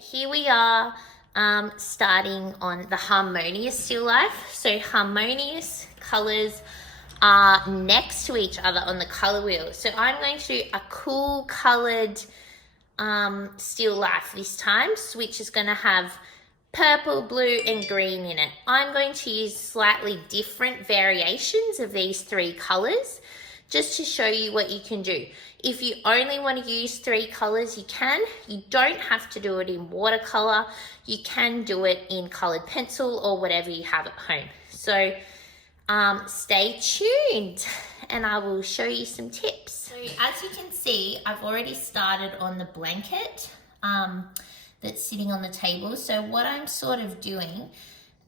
Here we are starting on the harmonious still life. So harmonious colors are next to each other on the color wheel. So I'm going to do a cool colored still life this time, which is going to have purple, blue and green in it. I'm going to use slightly different variations of these three colors just to show you what you can do. If you only want to use three colors, you can. You don't have to do it in watercolor. You can do it in colored pencil or whatever you have at home. So stay tuned and I will show you some tips. So as you can see, I've already started on the blanket that's sitting on the table. So what I'm sort of doing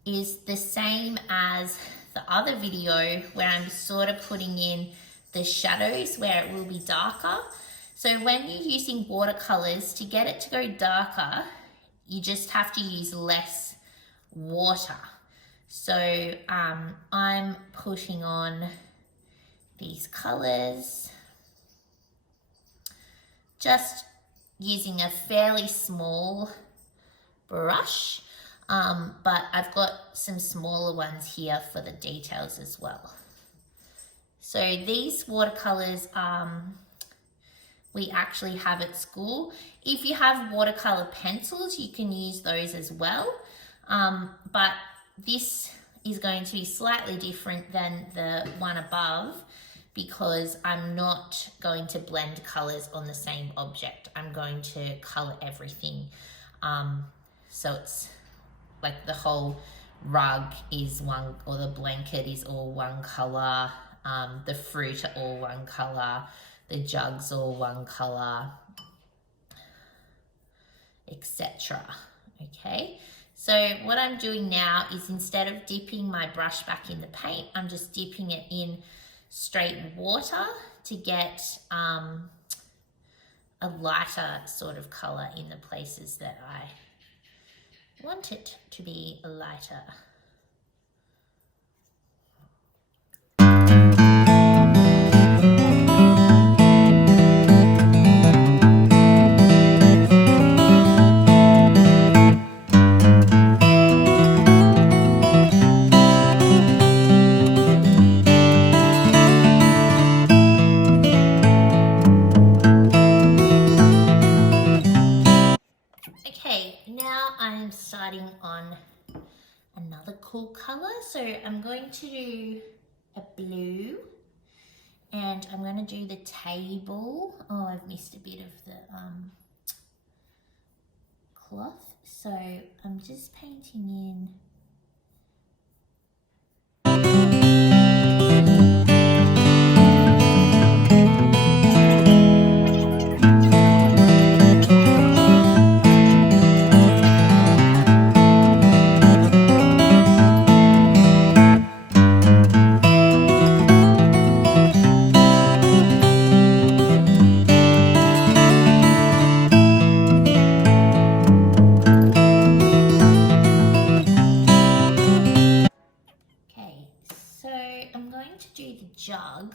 is the same as the other video where I'm sort of putting in the shadows where it will be darker. So when you're using watercolors, to get it to go darker, you just have to use less water. So I'm putting on these colors, just using a fairly small brush, but I've got some smaller ones here for the details as well. So these watercolors we actually have at school. If you have watercolor pencils, you can use those as well. But this is going to be slightly different than the one above because I'm not going to blend colors on the same object. I'm going to color everything. So it's like the whole rug is one, or the blanket is all one color. The fruit are all one color, the jugs all one color, etc. Okay, so what I'm doing now is instead of dipping my brush back in the paint, I'm just dipping it in straight water to get a lighter sort of color in the places that I want it to be lighter. Okay, now I'm starting on another cool color. So I'm going to do a blue and I'm going to do the table. Oh, I've missed a bit of the cloth. So I'm just painting in . Jug.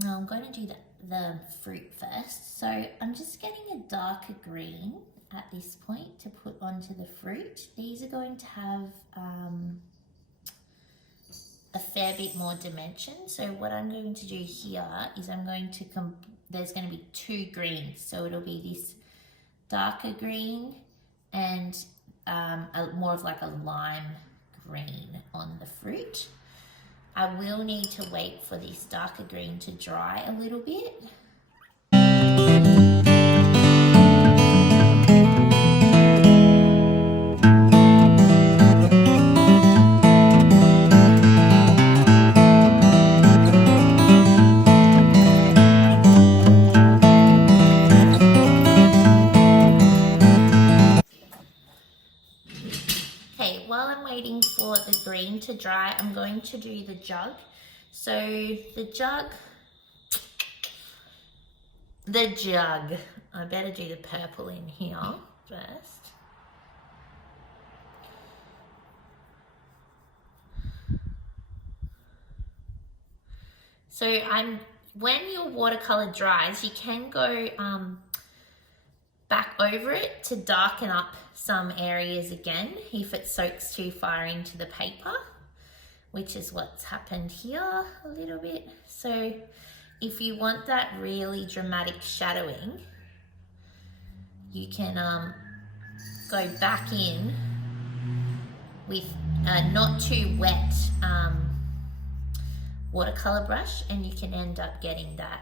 Now I'm going to do the fruit first. So I'm just getting a darker green at this point to put onto the fruit. These are going to have a fair bit more dimension. So what I'm going to do here is I'm going to, there's going to be two greens. So it'll be this darker green and more of like a lime green on the fruit. I will need to wait for this darker green to dry a little bit. While I'm waiting for the green to dry, I'm going to do the jug. So the jug, I better do the purple in here first. So I'm when your watercolor dries, you can go back over it to darken up some areas again if it soaks too far into the paper, which is what's happened here a little bit. So if you want that really dramatic shadowing, you can go back in with a not too wet watercolor brush, and you can end up getting that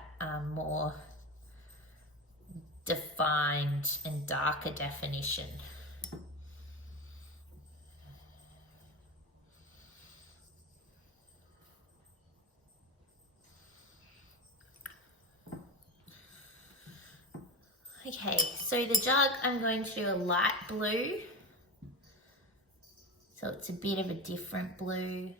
more defined and darker definition. Okay, so the jug, I'm going to do a light blue. So it's a bit of a different blue.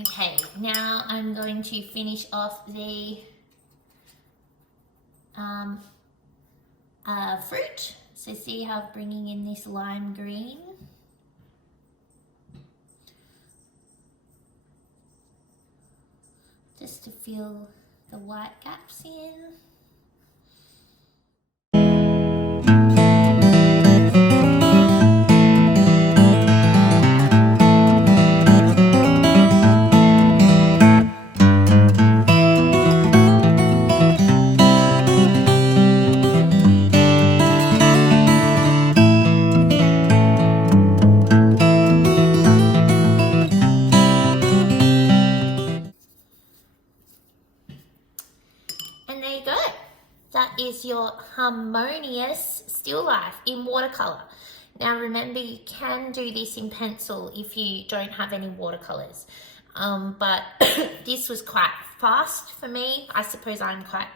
Okay, now I'm going to finish off the fruit. So see how I'm bringing in this lime green. Just to fill the white gaps in. And there you go. That is your harmonious still life in watercolor. Now remember, you can do this in pencil if you don't have any watercolors. But this was quite fast for me. I suppose I'm quite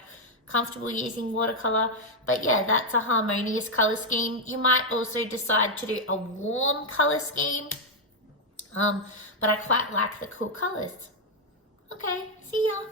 comfortable using watercolor. But yeah, that's a harmonious color scheme. You might also decide to do a warm color scheme. But I quite like the cool colors. Okay, see ya.